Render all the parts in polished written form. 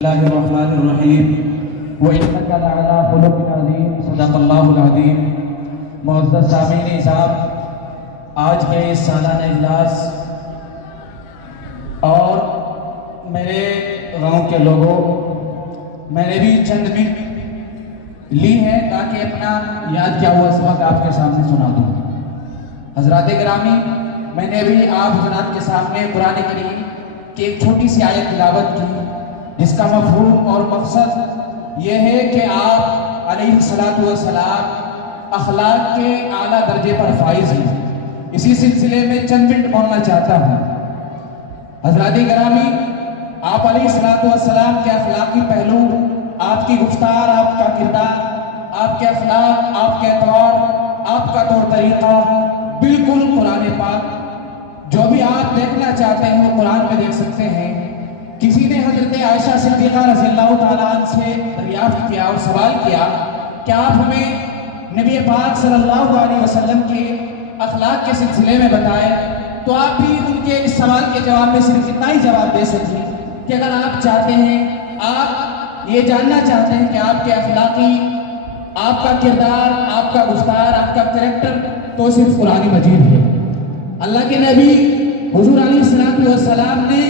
बिस्मिल्लाहिर्रहमानिर्रहीम व इन्नका लअला खुलुक़िन अज़ीम सदक़ल्लाहुल अज़ीम। मुअज़्ज़ज़ सामीन साहब, आज के इस सालाना इजलास और मेरे गांव के लोगों, मैंने भी चंद मिनट ली हैं ताकि अपना याद किया हुआ सबक आपके सामने सुना दूँ। हज़रात गिरामी, मैंने भी आप हज़रात के सामने कुरान करीम की एक छोटी सी आयत तिलावत की, जिसका मफ़हूम और मकसद ये है कि आप अलैहिस्सलातु वस्सलाम अखलाक के आला दर्जे पर फाइज हैं। इसी सिलसिले में चंद मिनट बोलना चाहता हूँ। हज़रात गिरामी, आप अलैहिस्सलातु वस्सलाम के अखलाकी पहलू, आपकी गुफ्तार, आपका किरदार, आपके अखलाक, आपके अतवार, आपका तौर तरीक़ा बिल्कुल कुरान पाक, जो भी आप देखना चाहते हैं वो कुरान में देख सकते हैं। किसी ने हज़रत आयशा सिद्दीक़ा रज़ियल्लाहु ताला अन्हा से दरियाफ्त किया और सवाल किया कि आप हमें नबी पाक सल्लल्लाहु अलैहि वसल्लम के अखलाक के सिलसिले में बताएं। तो आप भी उनके इस सवाल के जवाब में सिर्फ इतना ही जवाब दे सकें कि अगर आप चाहते हैं, आप ये जानना चाहते हैं कि आपके अखलाकी, आपका किरदार, आपका गुफ्तार, आपका करैक्टर, तो सिर्फ कुरान मजीद है। अल्लाह के नबी हुज़ूर अलैहिस्सलातु वस्सलाम ने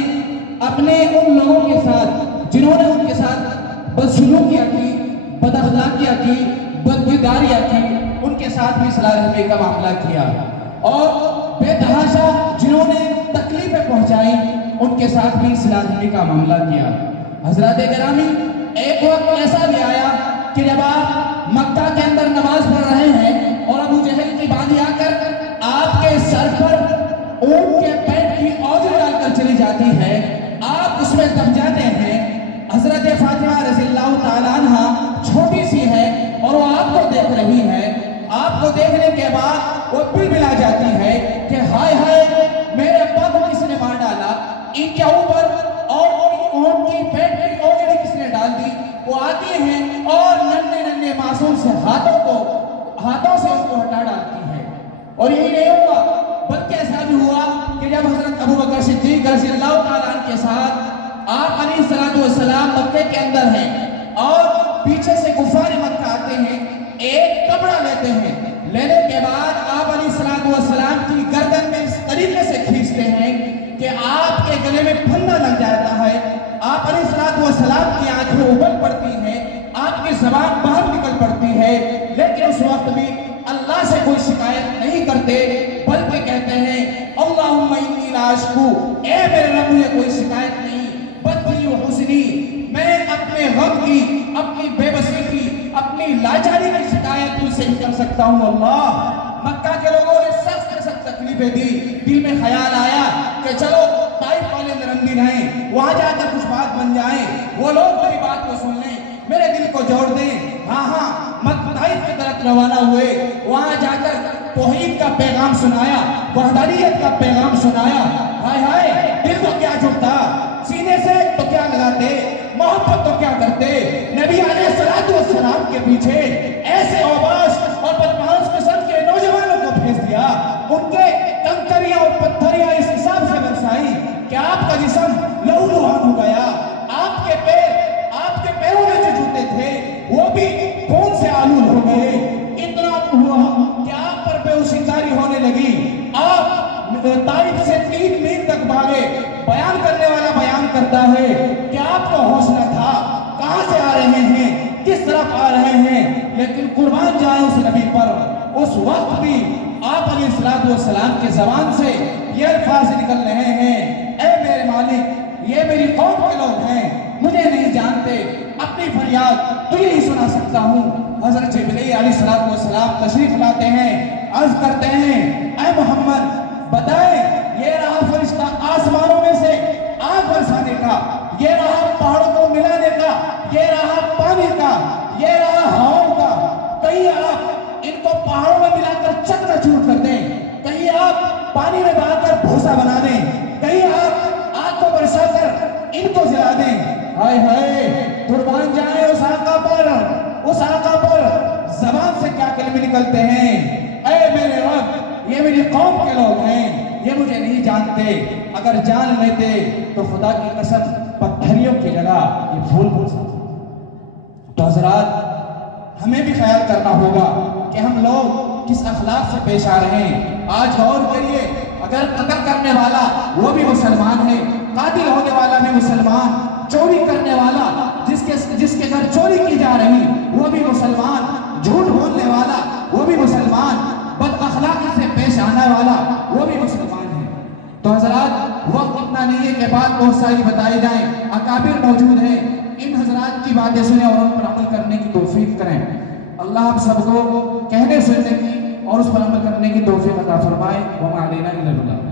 अपने उन लोगों के साथ जिन्होंने उनके साथ बदसलूकियाँ की, बदअखलाकियाँ की, बदकिरदारियाँ की, उनके साथ भी सलाह रहमी का मामला किया, और बेतहाशा जिन्होंने तकलीफें पहुँचाई उनके साथ भी सलाह रहमी का मामला किया। हज़रात गिरामी, एक वक्त ऐसा भी आया कि जब आप मक्का के अंदर नमाज पढ़ रहे हैं और अबू जहल की बांधी आकर आपके सर पर ऊंट के पेट की औज़र डालकर चली जाती है, आप उसमें दब जाते हैं। हज़रत फातिमा रज़ियल्लाहु ताला अन्हा छोटी सी है और वो आपको देख रही है। आपको देखने के बाद वो बिलबिला जाती है कि हाय हाय, मेरे अब्बा को किसने मार डाला, इनके ऊपर और ऊंट की पेट की औज़र किसने डाल दी। वो आती हैं और नन्हे नन्हे मासूम से हाथों से उनको हटा डालती है। और यही नहीं हुआ, बल्कि ऐसा भी हुआ कि जब हज़रत अबू बकर सिद्दीक़ रज़ियल्लाहु ताला अन्हु के साथ आप अलैहिस्सलातु वस्सलाम मक्के के अंदर हैं और पीछे से कुफ़ार मक्का आते हैं, एक कपड़ा लेते हैं, लेने के बाद आप अलैहिस्सलातु वस्सलाम की गर्दन में इस तरीके से खींचते हैं कि आपके गले में फंदा लग जाता है। आप अलैहिस्सलातु वस्सलाम की आंखें उबल पड़ती हैं, आपकी ज़बान बाहर निकल पड़ती है, लेकिन उस वक्त भी अल्लाह से कोई शिकायत नहीं करते, बल्कि कहते हैं अल्लाहुम्मा इन्नी ला अश्कू, ए मेरे रब, मुझे कोई शिकायत नहीं, बदनी व हुस्नी, मैं अपने गम की, अपनी बेबसी की, अपनी लाचारी की शिकायत तुझसे ही कर सकता हूँ। अल्लाह, मक्का के लोगों ने सख्त तकलीफें दी। दिल में ख्याल आया कि चलो ताइफ वाले नरंदी रहें, वहां जाकर कुछ बात बन जाए, वो लोग मेरी बात को सुन लें, मेरे दिल को जोड़ दें। हाँ, ताइफ की तरफ रवाना हुए, वहां जाकर तौहीद का पैगाम सुनाया, वहदानियत का पैगाम सुनाया। हाय हाय, दिल को क्या झुकता, सीने से तो क्या लगाते, मोहब्बत तो क्या करते। नबी अलैहिस्सलातु वस्सलाम के पीछे ऐसे औबाश और बदमाश किस्म के नौजवानों को भेज दिया, उनके कंकरियां और पत्थरियां इस हिसाब से बरसाई कि आपका जिस्म लहूलुहान हो गया। आपके पैरों में जो जूते थे वो भी खून से आलूद हो गए। इतना हुआ कि आप पर बेउसितारी होने लगी। आप ताइफ से 3 मील तक भागे। बयान करने वाला बयान करता है कि आपको हौसला था, कहां से आ रहे हैं, किस तरफ आ रहे हैं, लेकिन कुर्बान जाए उस नबी पर, उस वक्त भी आप अलैहिस्सलातु वस्सलाम के ज़बान से ये अल्फाज निकल रहे हैं, ऐ मेरे मालिक, ये मेरी कौम के लोग हैं, मुझे नहीं जानते, अपनी फरियाद तुझे ही सुना सकता हूँ। हज़रत जिब्रील अलैहिस्सलातु वस्सलाम तशरीफ लाते हैं, अर्ज करते हैं, ऐ मोहम्मद, बताएं, ये रहा फरिश्ता आसमानों में से आग बरसाने का, ये रहा पहाड़ों को मिलाने का, ये रहा पानी का, ये रहा हवाओं का। कहीं आप इनको पहाड़ों में मिलाकर चकनाचूर कर दें, कहीं आप पानी में बहाकर भूसा बना दें, कहीं आप आग को बरसाकर इनको जला दें। हाय हाय, कुर्बान जाए उस आका पर, ज़बान से क्या कलमे निकलते हैं, ऐ मेरे रब, ये मेरी कौम के लोग हैं, ये मुझे नहीं जानते, अगर जान लेते तो खुदा की कसम पत्थर लहरियों की जगह ये फूल फूल सकते। तो हजरात हमें भी ख्याल करना होगा कि हम लोग किस अखलाक से पेश आ रहे हैं। आज गौर करिए, अगर कत्ल करने वाला वो भी मुसलमान है, कातिल होने वाला भी मुसलमान, चोरी करने वाला जिसके घर चोरी की जा रही वो भी मुसलमान, झूठ बोलने वाला वो भी मुसलमान, बद अखलाकी से पेश आने वाला वो भी मुसलमान है। तो हजरात वक्त इतना नहीं है कि बात बहुत सारी बताई जाए, अकाबिर मौजूद है, इन हजरात की बातें सुने और उन पर अमल करने की तौफीक करें। अल्लाह आप सबको कहने सुनने की और उस पर अमल करने की तौफीक अता फरमाए। वमा अलैना इल्लल बलाग।